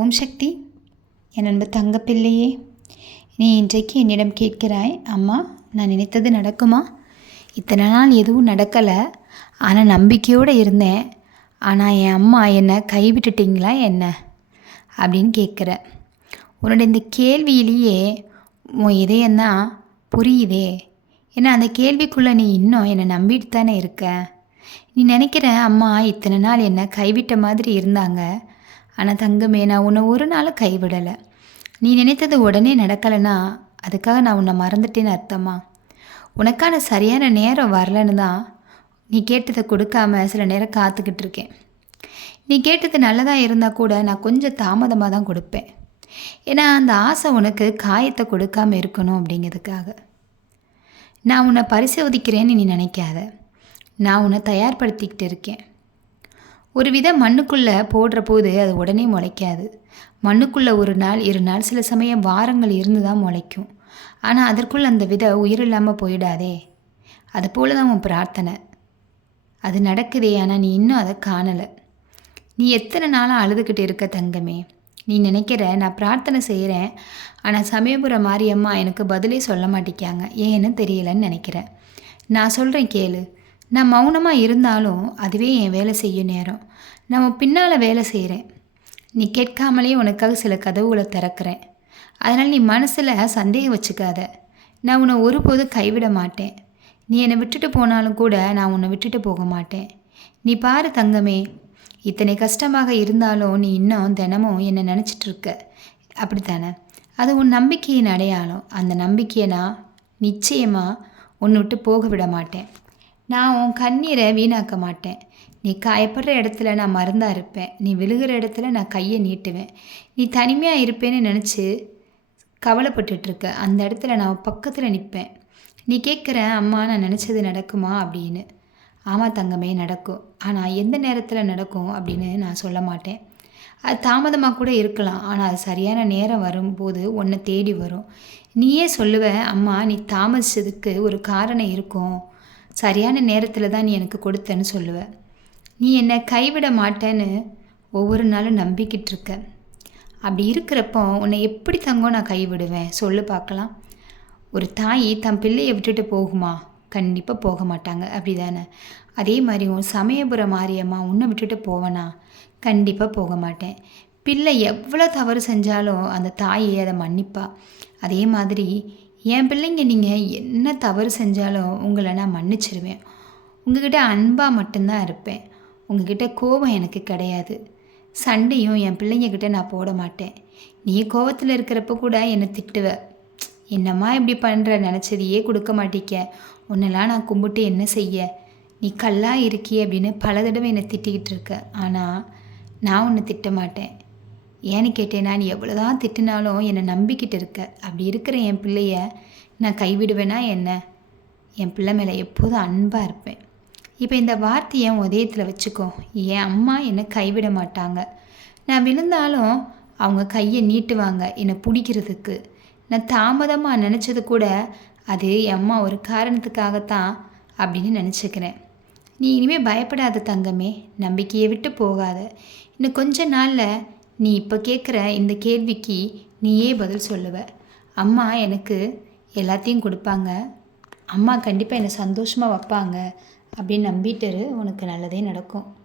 ஓம் சக்தி. என் அன்பு தங்கப்பிள்ளையே நீ இன்றைக்கு என்னிடம் கேட்கிறாய் அம்மா நான் நினைத்தது நடக்குமா? இத்தனை நாள் எதுவும் நடக்கலை ஆனால் நம்பிக்கையோடு இருந்தேன். ஆனால் என் அம்மா என்னை கைவிட்டுட்டிங்களா என்ன? அப்படின்னு கேட்குற. உன்னோட இந்த கேள்வியிலேயே உன் இதயந்தான் புரியுதே. ஏன்னா அந்த கேள்விக்குள்ளே நீ இன்னும் என்னை நம்பிட்டு தானே இருக்க. நீ நினைக்கிற அம்மா இத்தனை நாள் என்னை கைவிட்ட மாதிரி இருந்தாங்க. ஆனால் தங்கமே நான் உன்னை ஒரு நாள் கைவிடலை. நீ நினைத்தது உடனே நடக்கலைன்னா அதுக்காக நான் உன்னை மறந்துட்டேன்னு அர்த்தமா? உனக்கான சரியான நேரம் வரலன்னு தான் நீ கேட்டதை கொடுக்காம சில நேரம் காத்துக்கிட்டு இருக்கேன். நீ கேட்டது நல்லதாக இருந்தால் கூட நான் கொஞ்சம் தாமதமாக தான் கொடுப்பேன். ஏன்னா அந்த ஆசை உனக்கு காயத்தை கொடுக்காம இருக்கணும் அப்படிங்கிறதுக்காக. நான் உன்னை பரிசோதிக்கிறேன்னு நீ நினைக்காத. நான் உன்னை தயார்படுத்திக்கிட்டு இருக்கேன். ஒரு வித மண்ணுக்குள்ளே போடுற போது அது உடனே முளைக்காது. மண்ணுக்குள்ளே ஒரு நாள் இரு நாள் சில சமயம் வாரங்கள் இருந்து தான் முளைக்கும். ஆனால் அதற்குள்ளே அந்த விதை உயிர் இல்லாமல் போயிடாதே. அது போல தான் உன் பிரார்த்தனை. அது நடக்குதே ஆனால் நீ இன்னும் அதை காணலை. நீ எத்தனை நாளாக அழுதுகிட்டு இருக்க தங்கமே? நீ நினைக்கிற நான் பிரார்த்தனை செய்கிறேன் ஆனால் சமயபுரம் மாரியம்மா எனக்கு பதிலே சொல்ல மாட்டேங்காங்க ஏன்னு தெரியலன்னு நினைக்கிறேன் நான் சொல்கிறேன் கேளு. நான் மௌனமாக இருந்தாலும் அதுவே என் வேலை செய்யும் நேரம். நான் பின்னால் வேலை செய்கிறேன் நீ கேட்காமலே உனக்காக சில கதவுகளை திறக்கிறேன். அதனால் நீ மனசில் சந்தேகம் வச்சுக்காத. நான் உன்னை ஒருபோதும் கைவிட மாட்டேன். நீ என்னை விட்டுட்டு போனாலும் கூட நான் உன்னை விட்டுட்டு போக மாட்டேன். நீ பாரு தங்கமே இத்தனை கஷ்டமாக இருந்தாலும் நீ இன்னும் தினமும் என்னை நினச்சிட்ருக்க அப்படித்தானே? அது உன் நம்பிக்கையின் அடையாளம். அந்த நம்பிக்கையை நான் நிச்சயமாக உன்னை விட்டு போக விட மாட்டேன். நான் உன் கண்ணீரை வீணாக்க மாட்டேன். நீ காயப்படுற இடத்துல நான் மருந்தாக இருப்பேன். நீ விழுகிற இடத்துல நான் கையை நீட்டுவேன். நீ தனிமையாக இருப்பேன்னு நினச்சி கவலைப்பட்டுட்ருக்க. அந்த இடத்துல நான் பக்கத்தில் நிற்பேன் நீ கேட்குற அம்மா நான் நினச்சது நடக்குமா? அப்படின்னு. ஆமாம் தங்கமே நடக்கும். ஆனால் எந்த நேரத்தில் நடக்கும்? அப்படின்னு நான் சொல்ல மாட்டேன். அது தாமதமாக கூட இருக்கலாம். ஆனால் அது சரியான நேரம் வரும்போது உன்னை தேடி வரும். நீயே சொல்லுவ அம்மா நீ தாமதிச்சதுக்கு ஒரு காரணம் இருக்கும். சரியான நேரத்தில் தான் நீ எனக்கு கொடுத்தேன்னு சொல்லுவேன் நீ என்னை கைவிட மாட்டேன்னு ஒவ்வொரு நாளும் நம்பிக்கிட்டு இருக்க அப்படி இருக்கிறப்போ உன்னை எப்படி தங்கம் நான் கைவிடுவேன்? சொல்லு பார்க்கலாம். ஒரு தாய் தன் பிள்ளையை விட்டுட்டு போகுமா? கண்டிப்பாக போக மாட்டாங்க. அப்படி தானே அதே மாதிரி உன் சமயபுரம் மாரியம்மா உன்னை விட்டுட்டு போவனா? கண்டிப்பாக போக மாட்டேன். பிள்ளை எவ்வளோ தவறு செஞ்சாலும் அந்த தாயை அதை மன்னிப்பா. அதே மாதிரி என் பிள்ளைங்க நீங்கள் என்ன தவறு செஞ்சாலும் உங்களை நான் மன்னிச்சிருவேன். உங்ககிட்ட அன்பாக மட்டும்தான் இருப்பேன். உங்ககிட்ட கோபம் எனக்கு கிடையாது. சண்டையும் என் பிள்ளைங்கக்கிட்ட நான் போட மாட்டேன். நீ கோபத்தில் இருக்கிறப்ப கூட என்னை திட்டுவ. என்னம்மா இப்படி பண்ணுற நினச்சதையே கொடுக்க மாட்டேக்க. உன்னெல்லாம் நான் கும்பிட்டு என்ன செய்ய? நீ கல்லாக இருக்கிய அப்படின்னு பல தடவை என்னை திட்டிக்கிட்டு இருக்க. ஆனால் நான் உன்னை திட்ட மாட்டேன். ஏன்னு கேட்டேன் நீ எவ்வளோதான் திட்டினாலும் என்னை நம்பிக்கிட்டு இருக்க. அப்படி இருக்கிற என் பிள்ளைய நான் கைவிடுவேனா என்ன? என் பிள்ளை மேலே எப்போதும் அன்பாக இருப்பேன். இப்போ இந்த வார்த்தையை உதயத்தில் வச்சுக்கோ. என் அம்மா என்னை கைவிட மாட்டாங்க. நான் விழுந்தாலும் அவங்க கையை நீட்டுவாங்க என்னை பிடிக்கிறதுக்கு. நான் தாமதமாக நினச்சது கூட அது என் அம்மா ஒரு காரணத்துக்காகத்தான் அப்படின்னு நினச்சிக்கிறேன். நீ இனிமேல் பயப்படாத தங்கமே நம்பிக்கையை விட்டு போகாத. இன்னும் கொஞ்ச நாளில் நீ இப்போ கேட்குற இந்த கேள்விக்கு நீயே பதில் சொல்லுவ. அம்மா எனக்கு எல்லாத்தையும் கொடுப்பாங்க. அம்மா கண்டிப்பாக என்னை சந்தோஷமாக வைப்பாங்க. அப்படின்னு நம்பிட்டு உனக்கு நல்லதே நடக்கும்.